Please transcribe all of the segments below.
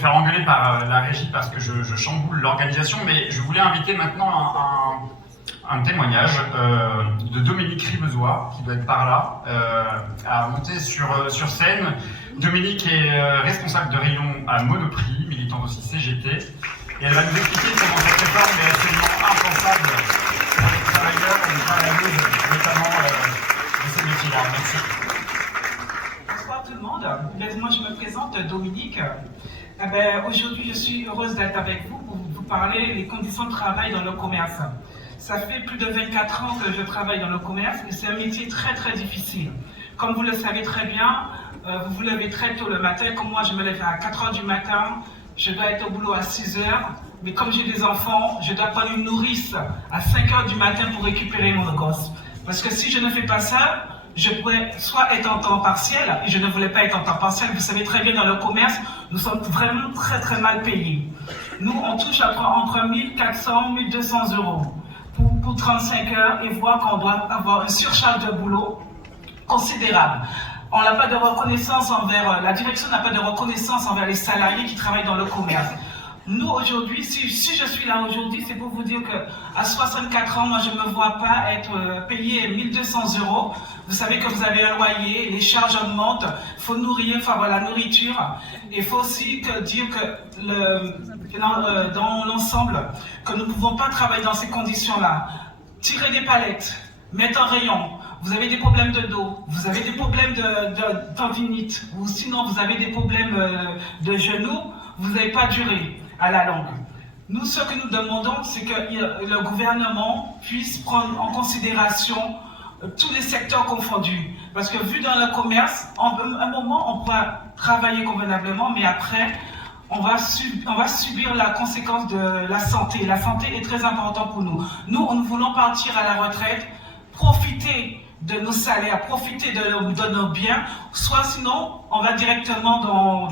faire engueuler par la régie parce que je chamboule l'organisation, mais je voulais inviter maintenant un témoignage de Dominique Ribezois, qui doit être par là, à monter sur scène. Dominique est responsable de rayon à Monoprix, militante aussi CGT, et elle va nous expliquer comment cette réforme est absolument impensable pour les travailleurs et les travailleuses, notamment de ces métiers-là. Merci. Bonsoir tout le monde. Moi, je me présente, Dominique. Aujourd'hui, je suis heureuse d'être avec vous pour vous parler des conditions de travail dans le commerce. Ça fait plus de 24 ans que je travaille dans le commerce et c'est un métier très très difficile. Comme vous le savez très bien, vous vous levez très tôt le matin. Comme moi, je me lève à 4 h du matin. Je dois être au boulot à 6 h. Mais comme j'ai des enfants, je dois prendre une nourrice à 5 h du matin pour récupérer mon gosse. Parce que si je ne fais pas ça, je pourrais soit être en temps partiel, et je ne voulais pas être en temps partiel. Vous savez très bien, dans le commerce, nous sommes vraiment très très mal payés. Nous, on touche entre 1400 et 1200 euros pour 35 heures, et voir qu'on doit avoir une surcharge de boulot considérable. On n'a pas de reconnaissance envers, la direction n'a pas de reconnaissance envers les salariés qui travaillent dans le commerce. Nous, aujourd'hui, si je suis là aujourd'hui, c'est pour vous dire qu'à 64 ans, moi, je ne me vois pas être payé 1200 euros. Vous savez que vous avez un loyer, les charges augmentent, il faut nourrir, il faut avoir la nourriture. Et il faut aussi dire que dans l'ensemble, que nous ne pouvons pas travailler dans ces conditions-là. Tirer des palettes, mettre en rayon. Vous avez des problèmes de dos, vous avez des problèmes de tendinite, ou sinon vous avez des problèmes de genoux, vous n'avez pas duré à la longue. Nous, ce que nous demandons, c'est que le gouvernement puisse prendre en considération tous les secteurs confondus. Parce que vu dans le commerce, à un moment, on pourra travailler convenablement, mais après, on va subir la conséquence de la santé. La santé est très importante pour nous. Nous voulons partir à la retraite, profiter de nos salaires, profiter de nos biens, soit sinon, on va directement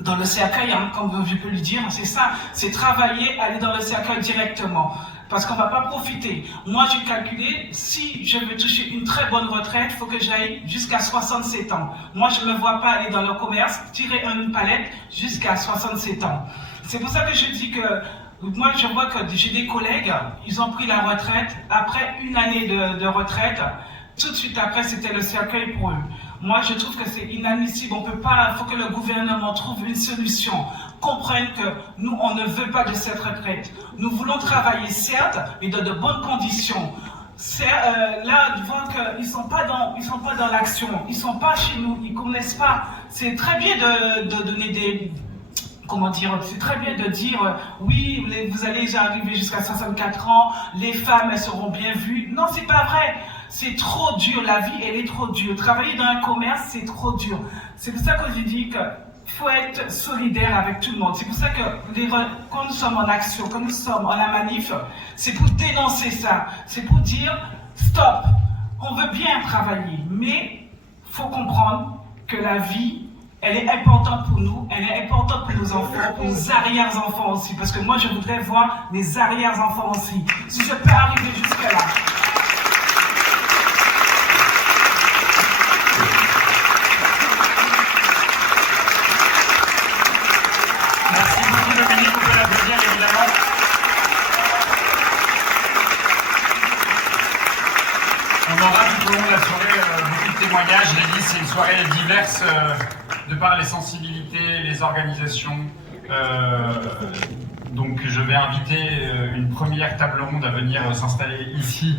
dans le cercueil, hein, comme je peux le dire, c'est ça, c'est travailler, aller dans le cercueil directement, parce qu'on ne va pas profiter. Moi, j'ai calculé, si je veux toucher une très bonne retraite, il faut que j'aille jusqu'à 67 ans. Moi, je ne me vois pas aller dans le commerce, tirer une palette jusqu'à 67 ans. C'est pour ça que je dis que moi, je vois que j'ai des collègues, ils ont pris la retraite, après une année de retraite, tout de suite après, c'était le cercueil pour eux. Moi, je trouve que c'est inadmissible. On peut pas, il faut que le gouvernement trouve une solution, comprenne que nous, on ne veut pas de cette retraite. Nous voulons travailler, certes, mais dans de bonnes conditions. Là, je vois qu'ils ne sont pas dans l'action, ils ne sont pas chez nous, ils ne connaissent pas. C'est très bien de donner des... Comment dire, c'est très bien de dire oui, vous allez arriver jusqu'à 64 ans, les femmes, elles seront bien vues. Non, c'est pas vrai. C'est trop dur, la vie, elle est trop dure. Travailler dans un commerce, c'est trop dur. C'est pour ça que je dis qu'il faut être solidaire avec tout le monde. C'est pour ça que quand nous sommes en action, quand nous sommes en la manif, c'est pour dénoncer ça. C'est pour dire stop, on veut bien travailler, mais il faut comprendre que la vie, elle est importante pour nous, elle est importante pour nos enfants, pour nos arrière-enfants aussi. Parce que moi, je voudrais voir mes arrière-enfants aussi. Si je peux arriver jusque-là. Merci beaucoup Dominique, on peut l'applaudir évidemment. On aura tout au long de la soirée beaucoup de témoignages. Je l'ai dit, c'est une soirée diverse de par les sensibilités, les organisations. Donc je vais inviter une première table ronde à venir s'installer ici.